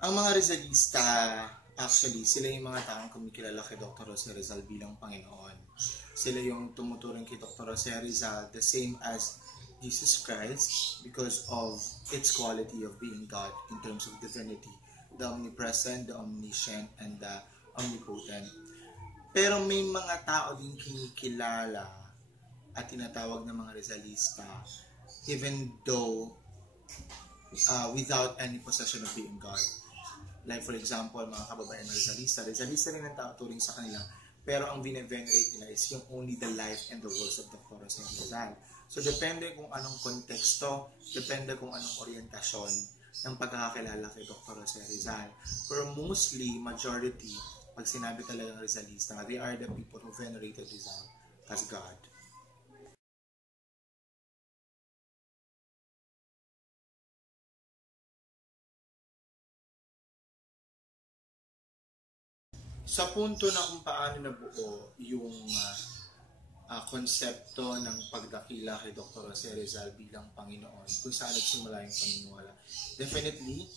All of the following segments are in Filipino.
Ang mga Rizalista, actually, sila yung mga taong kumikilala kay Dr. Jose Rizal bilang Panginoon. Sila yung tumuturing kay Dr. Jose Rizal the same as Jesus Christ because of its quality of being God in terms of divinity, the omnipresent, the omniscient, and the omnipotent. Pero may mga tao din kinikilala at tinatawag ng mga Rizalista even though without any possession of being God. Like for example, mga kababayan ng Rizalista rin ang turing sa kanila, pero ang bine-venerate nila is yung only the life and the works of Dr. Jose Rizal. So depende kung anong konteksto, depende kung anong orientasyon ng pagkakakilala kay Dr. Jose Rizal. Pero mostly, majority, pag sinabi talagang Rizalista, they are the people who venerated Rizal as God. Sa punto na kung paano nabuo yung konsepto ng pagdakila kay Dr. Jose Rizal bilang Panginoon, kung saan nagsimula yung paniniwala. Definitely,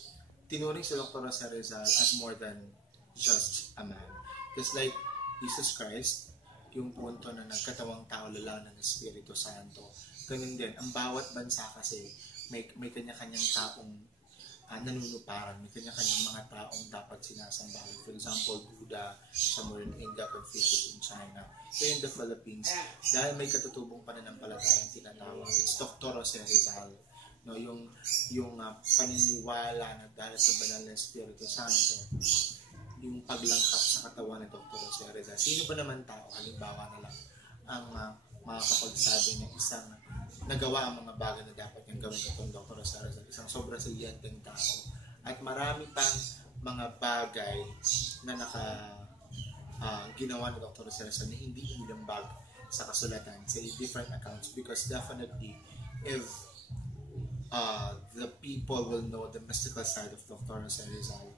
tinuring si Dr. Jose Rizal as more than just a man. Just like Jesus Christ, yung punto na nagkatawang tao lalang ng Espiritu Santo. Ganun din, ang bawat bansa kasi may kanya-kanyang taong nanunuparan. May kanya-kanyang mga taong dapat sinasamba. For example, Buddha, somewhere in India, Confucius in China. So in the Philippines, dahil may katutubong pananampalatayang tinatawag, it's Dr. Jose Rizal. No, yung paniniwala na dahil sa banal na Espiritu Santo, yung paglangkap sa katawan ni Dr. Jose Rizal. Sino ba naman tao, halimbawa na lang, ang makakapagsabi ng isang nagawa ang mga bagay na dapat niyang gawin itong Dr. Jose Rizal, isang sobrang siliyenteng tao. At marami pang mga bagay na ginawa ni Dr. Jose Rizal na hindi inilambag sa kasulatan sa different accounts, because definitely if the people will know the mystical side of Dr. Jose Rizal,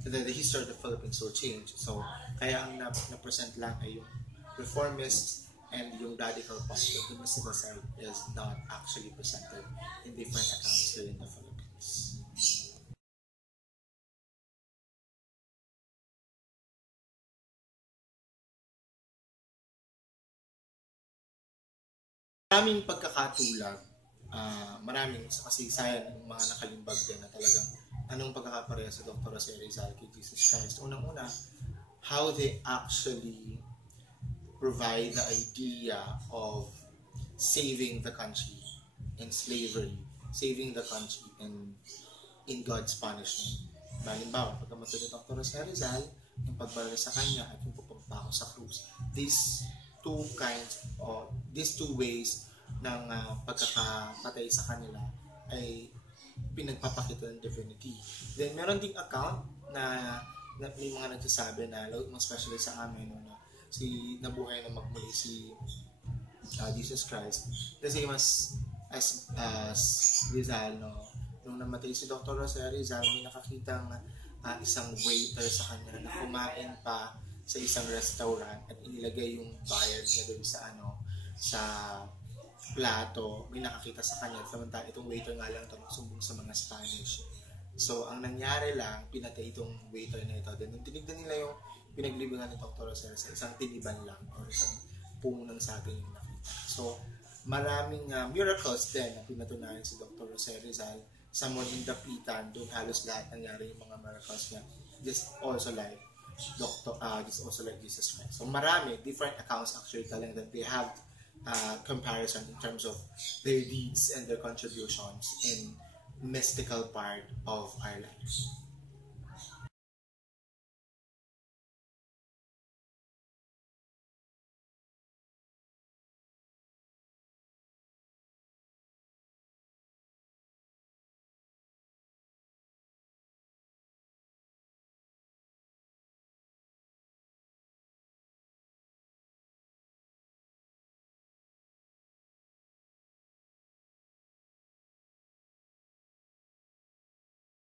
the history of the Philippines will change. So kaya ang na-present lang ay yung reformist and yung radical part of the mystical side is not actually presented in different accounts here in the Philippines. Maraming pagkakatulad, maraming sa kasaysayan ng mga nakalimbag din na talagang anong pagkakapareha sa Dr. Jose Rizal kay Jesus Christ. Unang-una, how they actually provide the idea of saving the country in slavery, saving the country in God's punishment. Halimbawa, pagkamatay ni Dr. Jose Rizal, yung pagbaril sa kanya at yung pagpapako sa krus. These two ways ng pagkakapatay sa kanila ay pinagpapakita ng divinity. Then, meron ding account na may mga nagsasabi na, especially sa amin, nabuhay na magmuli si Jesus Christ. The same as Rizal, no? Nung namatay si Dr. Jose Rizal, may nakakitang isang waiter sa kanya na kumain pa sa isang restaurant at inilagay yung bayad niya doon sa plato. May nakakita sa kanya. Samantala, itong waiter nga lang sumbong sa mga Spanish. So, ang nangyari lang, pinatay itong waiter na ito. Then, nung tinignan nila yung pinaglibingan ni Dr. Jose Rizal, isang tiniban lang o isang punong saging yung nakita. So, maraming miracles din na pinatunayan si Dr. Jose Rizal sa muling dapitan. Doon halos lahat nangyari yung mga miracles niya. Just also like Jesus Christ. So, marami, different accounts actually telling that they have comparison in terms of their deeds and their contributions in mystical part of our lives.